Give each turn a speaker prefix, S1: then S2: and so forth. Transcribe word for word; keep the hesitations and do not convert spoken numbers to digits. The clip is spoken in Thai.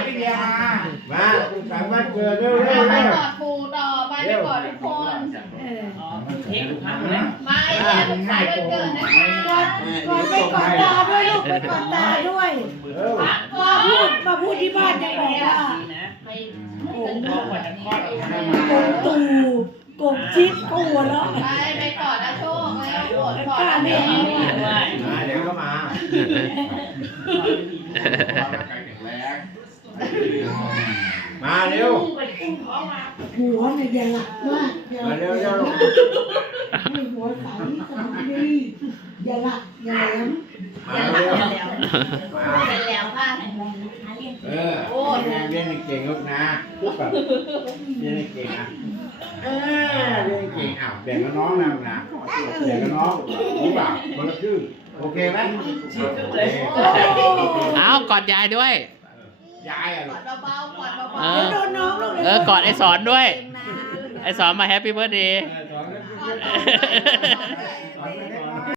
S1: พี่เดียมา
S2: มาสุขสันต์วันเกิดเร็ว
S3: ไป
S2: เร็วเร็ว
S3: กอดปู่ต่อไปไปกอดทุกคน
S4: เออ
S1: เค้กทำนะ
S3: มาไอเดียสุขสันต์วันเกิดนะคะ
S4: ก่อนก่อนไปกอดตาด้วยลูกไปกอดตาด้วย
S2: เร็ว
S3: พักก่อ
S4: มาพูด
S3: น
S4: มาพูดที่บ้านยังบอกว่า
S3: ไป
S4: โกง
S1: พอกว่าจะคลอดออกมา
S4: โกงตูโกงจิ๊บก็หัวเราะ
S3: ไปไปกอดนะโชคแล้วกอดกอด
S1: เดี๋ยวด้วย
S2: มาเดี๋ยวก็มา มาเร็ว
S4: หัวเนี่ยอย่าหลับมากอย่า
S2: มาเร็วเร็ว
S4: ให้หัวใสสมองดีอย่าหลับอย่าแหลม
S2: มาเร็วมา
S3: เสร็จแล้วค่ะ
S2: เออโอ้ยเรียนเก่งลูกนะพูดแบบเรียนเก่งอ่ะเออเรียนเก่งอ้าวแบ่งกับน้องนะนะแบ่งกับน้องรู้เปล่าคนละครึ่งโอเคไหมโอเค
S5: เอากอดยายด้วย
S2: ยายอ่ะ
S3: ก
S2: ลู
S3: อก ดเบาๆกอดเบา
S5: เอ
S4: เดี๋ยวโดนน้องลูก
S5: เออกอดไอสอนด้วย ไอสอนมาแฮปปี้เบิร์ดเดย์
S2: เออสอนกัน
S3: ๆกอดเบาๆ
S2: สอนกัน